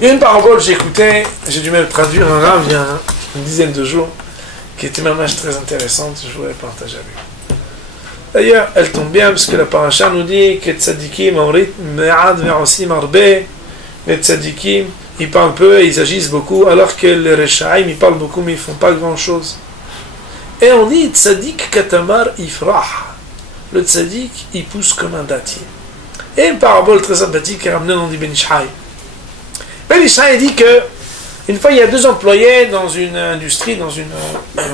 Il y a une parabole, j'écoutais, j'ai dû même traduire un rave il y a une dizaine de jours, qui était même très intéressante, je voulais partager avec vous. D'ailleurs, elle tombe bien, parce que la paracha nous dit que tzadikim, me'ad ve'osim arbe, les tzadikim, ils parlent peu et ils agissent beaucoup, alors que les rechaim, ils parlent beaucoup, mais ils font pas grand-chose. Et on dit, tzadik katamar ifrah. Le tzadik, il pousse comme un dattier. Et une parabole très sympathique qui est ramenée dans Ben Ish Chai. Ben Ish Chai dit que une fois il y a deux employés dans une industrie, dans une comment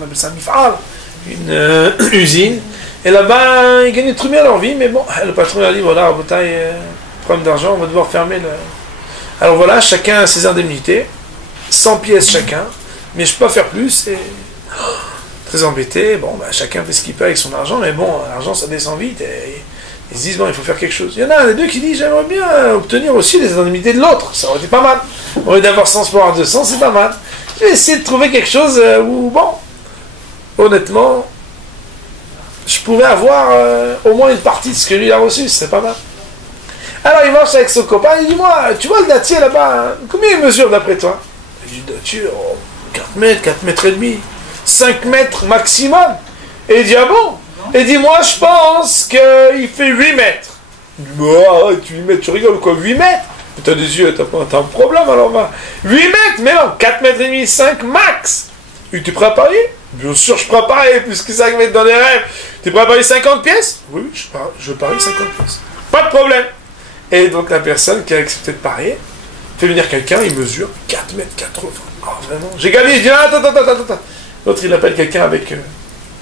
on appelle ça, mif'al, une usine. Et là-bas, ils gagnaient très bien leur vie, mais bon, le patron a dit voilà, problème d'argent, on va devoir fermer le. Alors voilà, chacun a ses indemnités, 100 pièces chacun, mais je peux pas faire plus. Et très embêté, bon, bah, chacun fait ce qu'il peut avec son argent, mais bon, l'argent ça descend vite. Et ils se disent, bon, il faut faire quelque chose. Il y en a un des deux qui dit, j'aimerais bien obtenir aussi les indemnités de l'autre. Ça aurait été pas mal. Au lieu d'avoir 100 pour avoir 200, c'est pas mal. Je vais essayer de trouver quelque chose où, bon, honnêtement, je pouvais avoir au moins une partie de ce que lui a reçu. C'est pas mal. Alors il marche avec son copain, il dit, moi, tu vois le dattier là-bas, hein, combien il mesure d'après toi? Il dit, dattier, 4 mètres, 4 mètres et demi, 5 mètres maximum. Et il dit, ah bon? Et dit, moi je pense qu'il fait 8 mètres. Il dit, bah, 8 mètres, tu rigoles quoi, 8 mètres? T'as des yeux, t'as un problème alors, bah. 8 mètres, mais non, 4 mètres et demi, 5 max. Et t'es prêt à parier? Bien sûr, je suis prêt à parier, plus que 5 mètres dans les rêves. T'es prêt à parier 50 pièces? Oui, je parie 50 pièces. Pas de problème. Et donc la personne qui a accepté de parier fait venir quelqu'un, il mesure 4 mètres 80. Oh, vraiment? J'ai gagné, il dit, ah, attends. L'autre, il appelle quelqu'un avec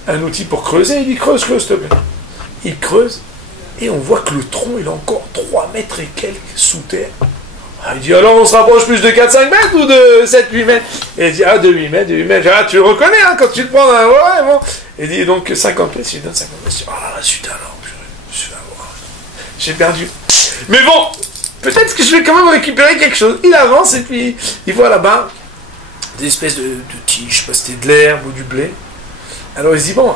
un outil pour creuser, il dit, creuse, s'il te plaît. Il creuse, et on voit que le tronc, il a encore 3 mètres et quelques sous terre. Ah, il dit, alors on se rapproche plus de 4-5 mètres ou de 7-8 mètres? Et il dit, ah, de 8 mètres. Ah, tu le reconnais, hein, quand tu le prends, hein, ouais, bon. Et il dit, donc 50 pièces, il lui donne 50 pièces. Ah, la suite alors, je vais avoir. J'ai perdu. Mais bon, peut-être que je vais quand même récupérer quelque chose. Il avance, et puis, il voit là-bas des espèces de tiges, je sais pas si c'était de l'herbe ou du blé. Alors il se dit, bon,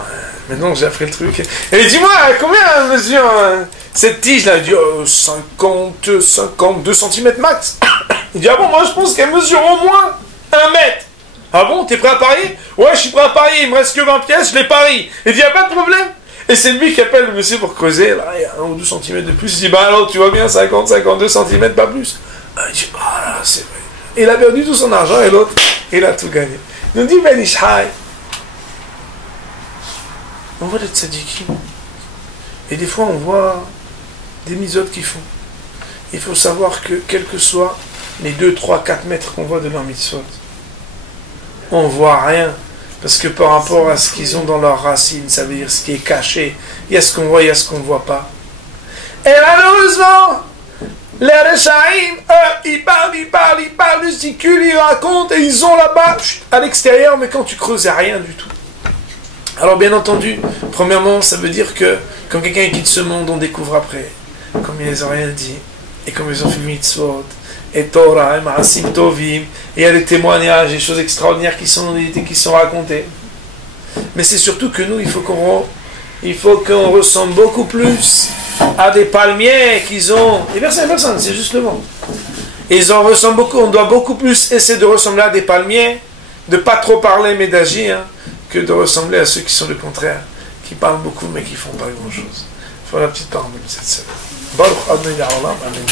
maintenant j'ai appris le truc. Et il dit, moi, combien mesure cette tige-là? Il dit, 52 cm max. Il dit, ah bon, moi je pense qu'elle mesure au moins 1 mètre. Ah bon, t'es prêt à parier? Ouais, je suis prêt à parier, il me reste que 20 pièces, je les parie. Il dit, y a pas de problème. Et c'est lui qui appelle le monsieur pour creuser. Là, il y a 1 ou 2 cm de plus. Il dit, bah alors, tu vois bien, 52 cm, pas plus. Il dit, ah là, c'est vrai. Il a perdu tout son argent et l'autre, il a tout gagné. Il nous dit, Ben Ish Chai, on voit des tzadikim. Et des fois, on voit des misotes qui font. Il faut savoir que, quels que soient les 2, 3, 4 mètres qu'on voit de leur mitzvot, on voit rien. Parce que par rapport à ce qu'ils ont dans leurs racines, ça veut dire ce qui est caché. Il y a ce qu'on voit, il y a ce qu'on ne voit pas. Et malheureusement, les Rechaim, eux, ils parlent, ils sticulent, ils racontent, et ils ont là-bas, à l'extérieur, mais quand tu creuses, il n'y a rien du tout. Alors bien entendu, premièrement, ça veut dire que quand quelqu'un quitte ce monde, on découvre après, comme ils les ont rien dit, et comme ils ont fait mitzvot, et Torah, et Ma'asim Tovim, et il y a des témoignages, des choses extraordinaires qui sont racontées. Mais c'est surtout que nous, il faut qu'on ressemble beaucoup plus à des palmiers qu'ils ont. Et personne, c'est juste le monde. Ils en ressemblent beaucoup, on doit beaucoup plus essayer de ressembler à des palmiers, de pas trop parler mais d'agir, que de ressembler à ceux qui sont le contraire, qui parlent beaucoup mais qui font pas grand chose. Voilà la petite parole de cette semaine. Baruch Adonai Olam, Amen.